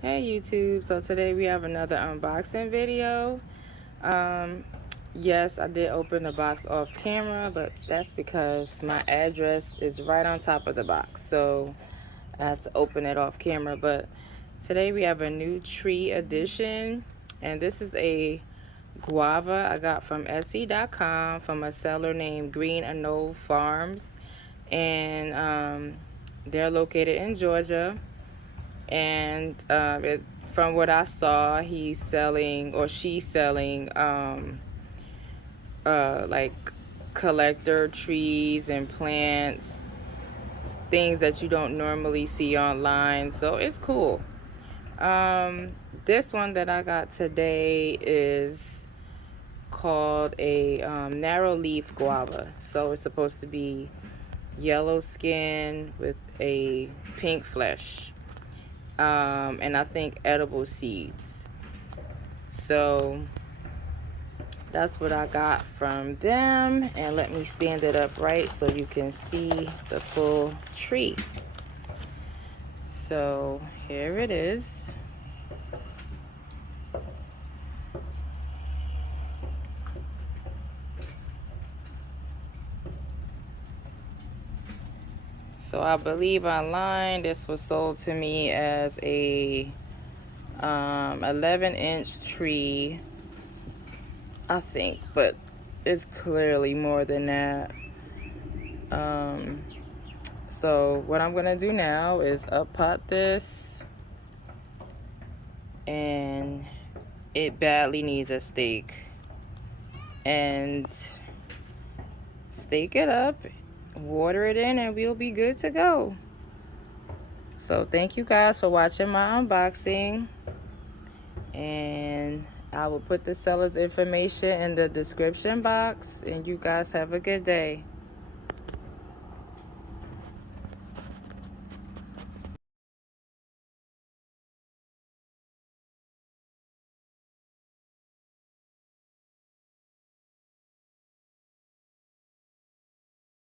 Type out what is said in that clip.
Hey YouTube, so today we have another unboxing video. Yes, I did open the box off camera, but that's because my address is right on top of the box, so I had to open it off camera. But today we have a new tree edition, and this is a guava I got from Etsy.com from a seller named GreenAnoleFarms, and they're located in Georgia. And from what I saw, he's selling or she's selling like collector trees and plants, things that you don't normally see online. So it's cool. This one that I got today is called a narrow leaf guava. So it's supposed to be yellow skin with a pink flesh. And I think edible seeds. So that's what I got from them. And let me stand it up right so you can see the full tree. So here it is. So I believe online this was sold to me as a 11-inch tree, I think, but it's clearly more than that. So what I'm gonna do now is up pot this, and it badly needs a stake, and stake it up, water it in, and we'll be good to go. So thank you guys for watching my unboxing, and I will put the seller's information in the description box, and you guys have a good day.